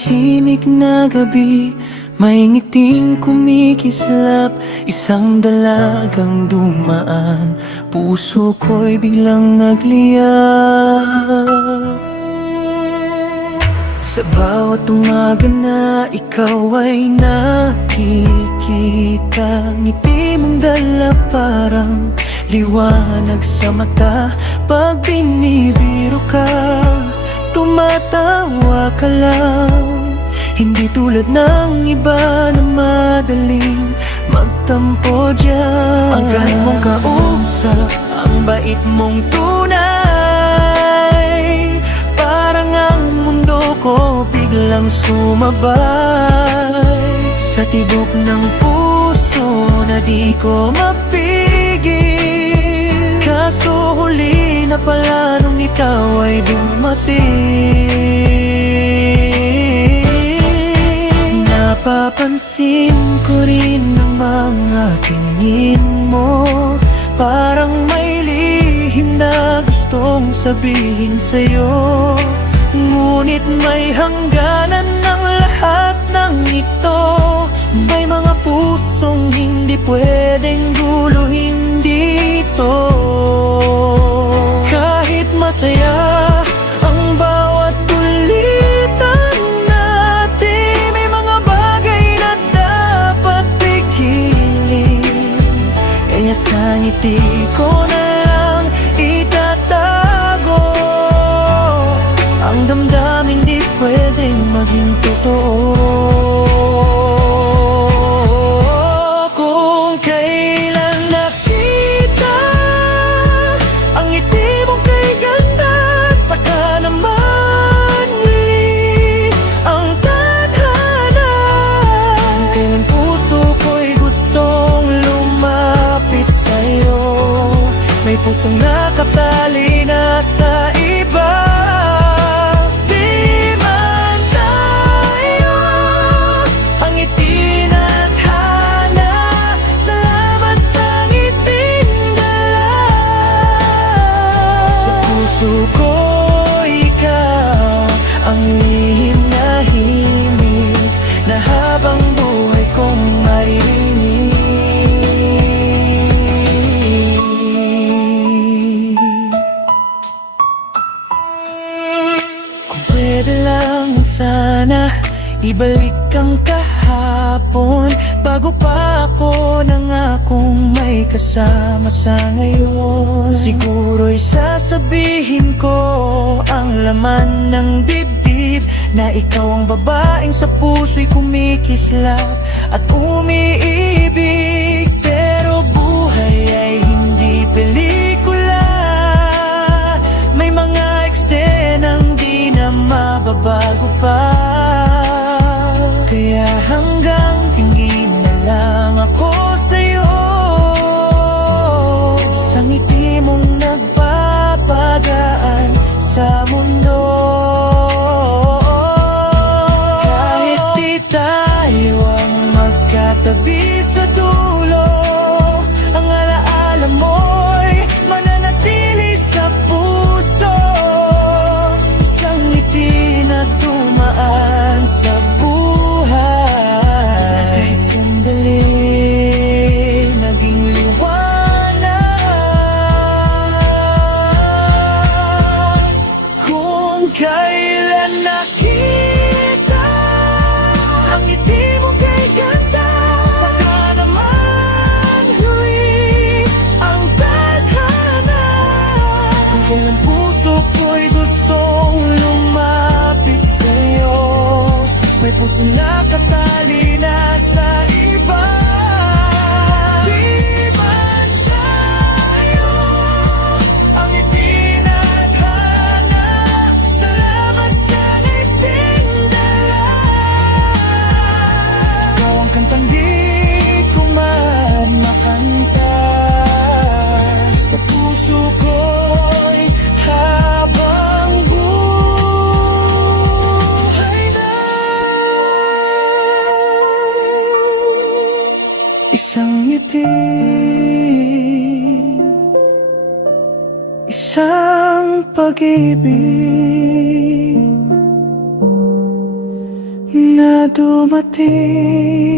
tahimik na gabi, may ngiting kumikislap, isang dalagang dumaan, puso ko'y biglang nagliyab. Sa bawat umaga na ikaw ay nakikita, ngiti mong dala parang liwanag sa mata. Pag binibiro ka, tumatawa ka lang, hindi tulad ng iba na madaling magtampo dyan. Ang galing mong kausap, ang bait mong tunay, parang ang mundo ko biglang sumabay sa tibok ng puso na di ko mapigil. Kaso huli na pala nung ikaw ay dumating. Napapansin ko rin ang mga tingin mo, parang may lihim na gustong sabihin sa'yo. Ngunit may hangganan ng lahat ng ito. May mga pusong hindi pwedeng guluhin dito. Kahit masaya ang bawat kulitan natin, may mga bagay na dapat pigilin. Kaya sa ngiti ko na lang itatago ang damdamin di pwedeng maging totoo. Kung kailan nakita ang ngiti mong kay ganda, saka naman muli ang tadhana. Kung kailan puso ko'y gustong lumapit sa'yo, may pusong nakatali na sa iba. Puso ko, ikaw ang lihim na himig na habang buhay kong maririnig. Kung pwede lang sana ibalik ang kahapon, bago pa ako nangakong may kasama sa ngayon. Siguro'y sasabihin ko ang laman ng dibdib, na ikaw ang babaeng sa puso'y kumikislap at umiibig. Pero buhay ay hindi pelikula, may mga eksenang di na mababago pa. Kaya hanggang tingin na lang ako sa'yo, sa ngiti mong nagpapagaan sa mundo. Kahit di tayo ang magkatabi sa dulo, ang alaala mo'y mananatili sa puso. Isang ngiti na dumaan sa buhay, kahit sandali naging liwanag. Kung kailan nakita ang ngiti mong kay ganda, saka naman huli ang tadhana. Kung kailan puso ko'y gustong lumapit sa'yo, may puso nakatali na sa iba. Di man tayo ang ngiti na adhana, salamat sa ngiting dala. Ikaw ang kantang di ko man makanta sa puso ko'y habang buhay na. Isang ngiti, isang pag-ibig, na dumating.